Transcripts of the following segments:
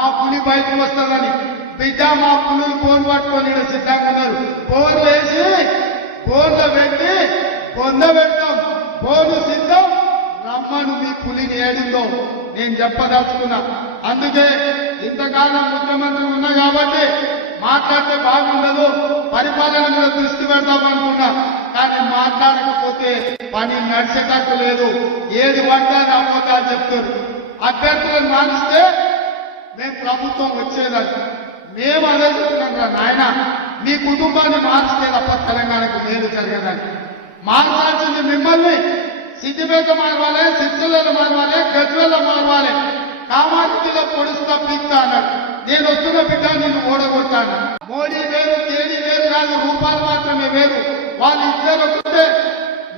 మా పులి బయటకు వస్తుందని బిడ్డ మా పులులు ఫోన్ పట్టుకొని సిద్ధంగా ఉన్నారు. ఫోన్లు వేసి ఫోన్లో పెట్టి పొంద పెడతాం. ఫోను సిద్ధం, రమ్మను మీ పులిని ఏడిందో నేను చెప్పదలుచుకున్నా. అందుకే ఇంతకాలం ముఖ్యమంత్రి ఉన్నా కాబట్టి మాట్లాడితే బాగుండదు, పరిపాలన మీద దృష్టి పెడతామనుకున్నా. కానీ మాట్లాడకపోతే పని నడిచేటట్టు లేదు. ఏది పడ్డాది అమ్మగా చెప్తారు. అభ్యర్థులను మారిస్తే మేము ప్రభుత్వం వచ్చేదని మేము అదే చెప్తున్నాం రా నాయన. మీ కుటుంబాన్ని మార్చితే తప్ప తెలంగాణకు మేలు జరగదని. మార్చాల్సింది మిమ్మల్ని. సిద్దిపేట మారవాలి, సిరిసిల్లలో మారవాలి, గజ్వేల్లో మారవాలి. కామారెడ్డిలో పొడుస్తా పీక్తా అన్నాడు. నేను వస్తున్న బిడ్డ నిన్ను ఓడగొట్టాను. మోడీ వేరు, కేడీ వేరు కాదు, రూపాయలు మాత్రమే వేరు. వాళ్ళు ఇద్దరు ఒకటే.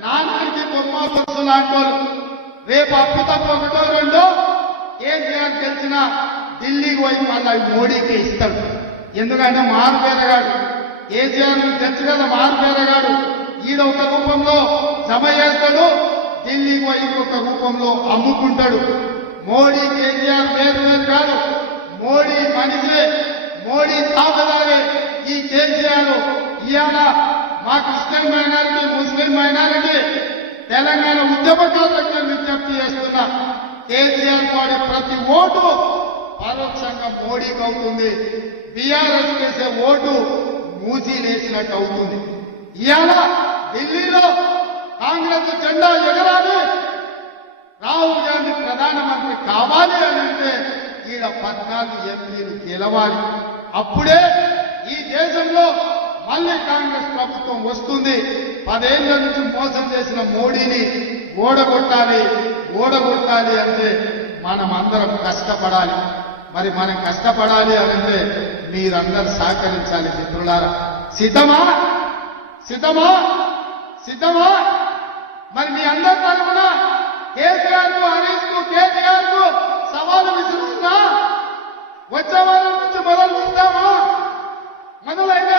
నాన్నకి బొమ్మ బొత్సు లాంటి వాళ్ళు. రేపు అప్పు తప్ప ఒకటో రెండో ఏం చేయాలి తెలిసిన ఢిల్లీకి పోయి మళ్ళీ మోడీకి ఇస్తాడు. ఎందుకంటే మారుపేరగాడు. కేసీఆర్ తెలుసు కదా, మారుపేరగాడు. ఈయన ఒక రూపంలో జమ చేస్తాడు, ఢిల్లీకి పోయి ఒక రూపంలో అమ్ముకుంటాడు. మోడీ కేసీఆర్ వేరు వేరు కాదు. మోడీ మనిషే, మోడీ తాతలాగే ఈ కేసీఆర్. ఇవాళ మా క్రిస్టియన్ మైనారిటీ, ముస్లిం మైనారిటీ, తెలంగాణ ఉద్యమకారులకు విజ్ఞప్తి చేస్తున్నా. కేసీఆర్ వాడి ప్రతి ఓటు పరోక్షంగా మోడీకి అవుతుంది. బీఆర్ఎస్ చేసే ఓటు మూసి లేచినట్టు అవుతుంది. ఇవాళ ఢిల్లీలో కాంగ్రెస్ జెండా ఎగరాలి, రాహుల్ గాంధీ ప్రధానమంత్రి కావాలి అని అంటే ఈడ 14 ఎంపీలు గెలవాలి. అప్పుడే ఈ దేశంలో మళ్ళీ కాంగ్రెస్ ప్రభుత్వం వస్తుంది. 10 ఏళ్ల నుంచి మోసం చేసిన మోడీని ఓడగొట్టాలి. ఓడగొట్టాలి అంటే మనం అందరం కష్టపడాలి. మరి మనం కష్టపడాలి అంటే మీరందరూ సహకరించాలి. మిత్రులారా, సిద్ధమా? సిద్ధమా? సిద్ధమా? మరి మీ అందరి తరఫున కేసీఆర్ కు, హరీష్ కు, కేటీఆర్ కు సవాలు విసురుతున్నా. వచ్చే వారం నుంచి మొదలు పెడతామా? మొదలైనా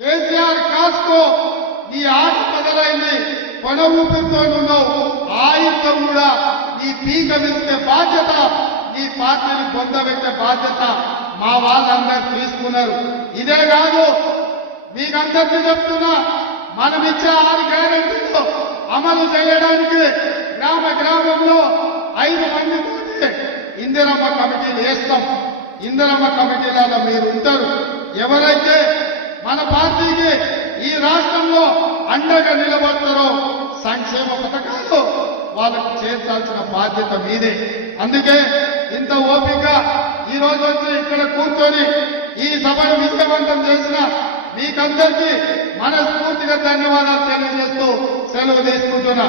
కేసీఆర్ కాస్కో నీ ఆట మొదలైంది. కొన ఊపిరితో ఉన్నావు. ఆయుధం కూడా నీ పీక విస్తే బాధ్యత, నీ పార్టీని పొందబెట్టే బాధ్యత మా వాళ్ళందరూ తీసుకున్నారు. ఇదే కాదు, మీకందరికీ చెప్తున్నా, మనం ఇచ్చే 6 గ్యారెంటీలు అమలు చేయడానికి గ్రామ గ్రామంలో 5 మంది ఇందిరమ్మ కమిటీలు వేస్తాం. ఇందిరమ్మ కమిటీలలో మీరు ఉంటారు. ఎవరైతే మన పార్టీకి ఈ రాష్ట్రంలో అండగా నిలబడతారో సంక్షేమ పథకాలు వాళ్ళకు చేర్చాల్సిన బాధ్యత మీదే. అందుకే ఇంత ఓపిక ఈ రోజు వచ్చి ఇక్కడ కూర్చొని ఈ సభను విజయవంతం చేసిన మీకందరికీ మనస్ఫూర్తిగా ధన్యవాదాలు తెలియజేస్తూ సెలవు తీసుకుంటున్నా.